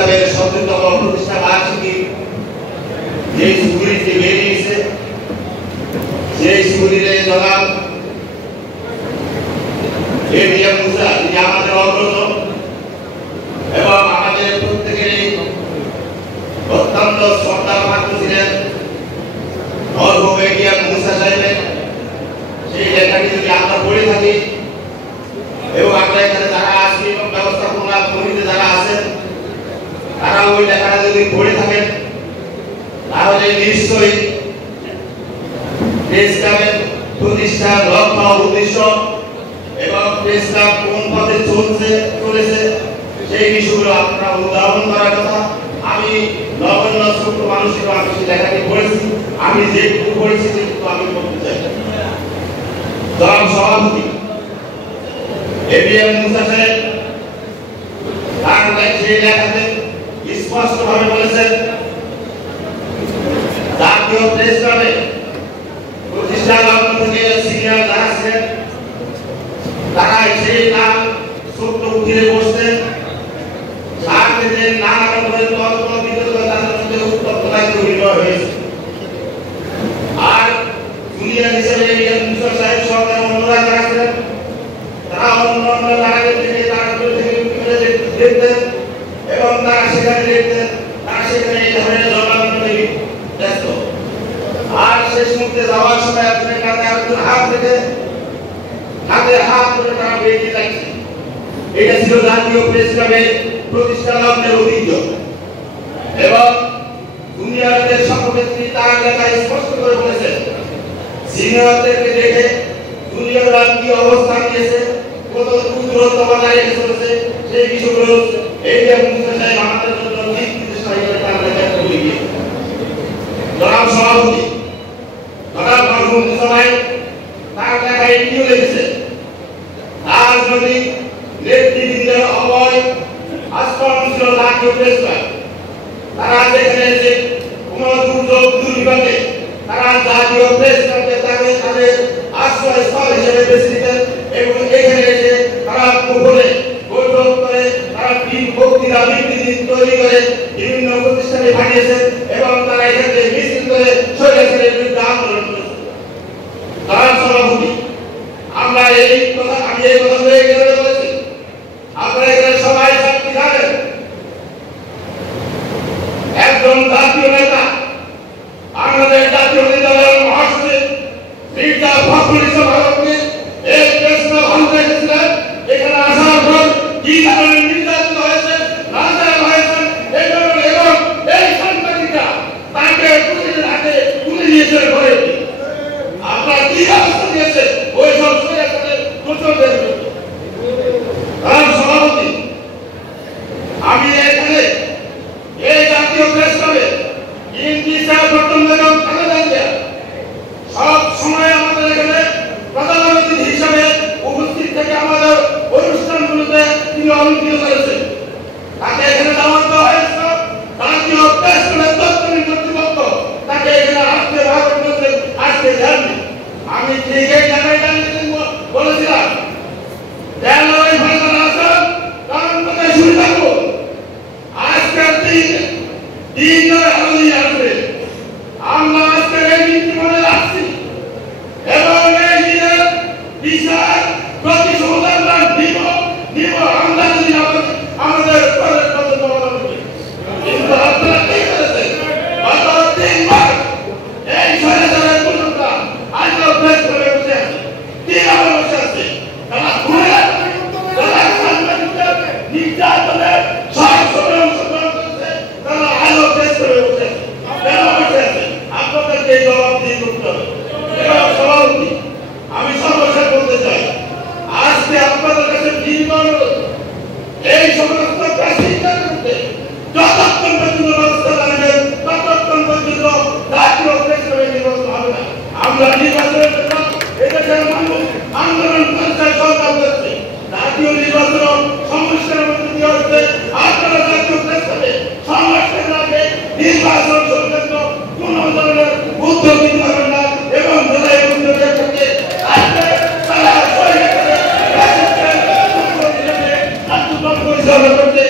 ক্লাবের ১৭তম প্রতিষ্ঠা বার্ষিকী যে স্কুলটি বেরিয়েছে সেই স্কুলে জনাব এবিএম মুসা যিনি আমাদের অগ্রজ এবং আমাদের প্রত্যেকেরই অত্যন্ত শ্রদ্ধার পাত্র ছিলেন মরহুম এবিএম মুসা সাহেবের সেই লেখাটি যদি আমরা পড়ে থাকি এবং আমরা এখানে যারা আছি এবং ব্যবস্থাপনা কমিটিতে যারা আছেন তারা ওই লেখাটা যদি পড়ে থাকেন তাহলে নিশ্চয়ই প্রেস ক্লাবের প্রতিষ্ঠার লক্ষ্য উদ্দেশ্য এবং প্রেস ক্লাব কোন পথে চলেছে সেই বিষয়গুলো আপনারা উদাহরণ করার কথা। আমি নগণ্য ছোট মানুষ হিসেবে আমি সেই লেখাটি পড়েছি, আমি যেটুকু পড়েছি সেটুকু আমি বলতে চাই। দল সভাপতি এবিএম মুসা সাহেব তার সেই লেখাতে স্পষ্টভাবে বলেছেন জাতীয় প্রেস ক্লাবে প্রতিষ্ঠা লগ্ন থেকে সিনিয়র যারা ছিলেন তারা সেই নাম ছোট্ট উঠিয়ে বসতেন, সাথে নানা রকমের তর্ক বিতর্ক তাদের মধ্যে উত্তপ্ততা তৈরি হয়েছে। আর জুনিয়র হিসেবে এবিএম মুসা সাহেব সরকার অন্যরা যারা ছিলেন তারা অন্য জায়গা থেকে দেখতেন এবং তারা সেখানে দেখতেন, তারা সেখানে এই ধরনের জনগণকে ব্যস্ত। আর শেষ মুহূর্তে যাওয়ার সময় আপনি কাঁধে একজন হাত রেখে হাতে হাত ধরে তারা বেরিয়ে যাচ্ছে। এটা ছিল জাতীয় প্রেস ক্লাবের প্রতিষ্ঠা লগ্নের ঐতিহ্য এবং জুনিয়রদের সম্পর্কে তার লেখায় স্পষ্ট করে বলেছেন সিনিয়রদেরকে দেখে জুনিয়ররা কি অবস্থান নিয়েছে, কতটুকু দূরত্ব বজায় রেখে চলেছে সেই বিষয়গুলো এবিএম মুসা সাহেব আমাদের জন্য দিক নির্দেশনা হিসেবে তার লেখায় তুলে দিয়েছে। জনাব সভাপতি জনাব মরহুম মুসা ভাই তার লেখায় এটিও লিখেছে রাজনৈতিক নেতৃবৃন্দের অবয় আস্ফালন ছিল জাতীয় প্রেস ক্লাব। তারা যেখানে যে কোনো দুর্যোগ দুর্বিপাকে তারা জাতীয় প্রেস ক্লাবকে তাদের আশ্রয়স্থল হিসেবে বেছে নিতেন এবং এখানে এসে তারা গোপনে বৈঠক করে তারা বক্তৃতা বিবৃতি তৈরি করে বিভিন্ন প্রতিষ্ঠানে পাঠিয়েছেন এবং তারা এখানে মিছিল করে স্বৈরাচারের বিরুদ্ধে আন্দোলন করেছেন। তার সভাপতি আমরা এই কথা বলেছি, আপনারা এখানে সবাই সাক্ষী থাকেন একজন জাতীয় নেতা বাংলাদেশ জাতীয় দলের মহাসচিব মির্জা ফখরুল ইসলাম আলমকে এই প্রশ্ন ভাঙতে এসেছিলেন। এখানে আসার পর কি ধরনের নির্যাতন হয়েছে, লাঞ্ছনা হয়েছে এবং এই সাংবাদিকরা তাকে পুলিশের হাতে তুলে নিয়েছে ঘরে। আপনারা কি ব্যবস্থা নিয়েছে ওই সব দোষরদের বিরুদ্ধে? সভাপতি আমি এখানে এই জাতীয় প্রেস ক্লাবে সব সময় আমাদের এখানে প্রধান অতিথি হিসাবে উপস্থিত থেকে আমাদের অনুষ্ঠানগুলোতে তিনি অনুষ্ঠিত করেছেন। তাকে এখানে দাওয়াত দেওয়া হয়েছে, জাতীয় প্রেস ক্লাবের তৎকালীন কর্তৃপক্ষ তাকে এখানে আসতে দেননি। আমি ঠিক এই জায়গায় বলেছিলাম জানুয়ারি ফেব্রুয়ারি আসেন কারণ কোথায় শুরু থাকবো আজকের দিন আসবে। আমরা আজকের এই নীতি মনে রাখছি এবং এই দিনের বিচার প্রতিশোধ আমরা দিব আমরা যদি আমাদের কিন্তু আপনারা কি করেছেন গত 3 মাস এই স্বৈরাচারের কুলঙ্কা আজও প্রেস করে বসে আছে। কিভাবে বসে আছে? তারা নির্যাতনের সরাসরি অংশগ্রহণ করছে, তারা আজও প্রেস করে বসে আছে। কেন বসে আছে? আপনাদেরকে এই জবাব দিয়ে করতে হবে। সভাপতি আমি সর্বশেষ বলতে চাই আজকে আপনাদের কাছে এই সমস্ত প্রেসিডেন্টের মধ্যে যতক্ষণ পর্যন্ত ব্যবস্থা নেবেন ততক্ষণ পর্যন্ত জাতীয় প্রেস ক্লাবের নির্বাচন হবে না। আমরা নির্বাচনের জন্য এদেশের মানুষ আন্দোলন করছে, সরকার করছে। জাতীয় নির্বাচন সংস্কারের মধ্যে দিয়ে হচ্ছে আপনারা জাতীয় প্রেস ক্লাবে সংস্কার লাগে নির্বাচন সংক্রান্ত কোন ধরনের উদ্যোগ নিতে হবে না এবং জেলায় উদ্যোগের ক্ষেত্রে তারা পরিচালনা করছে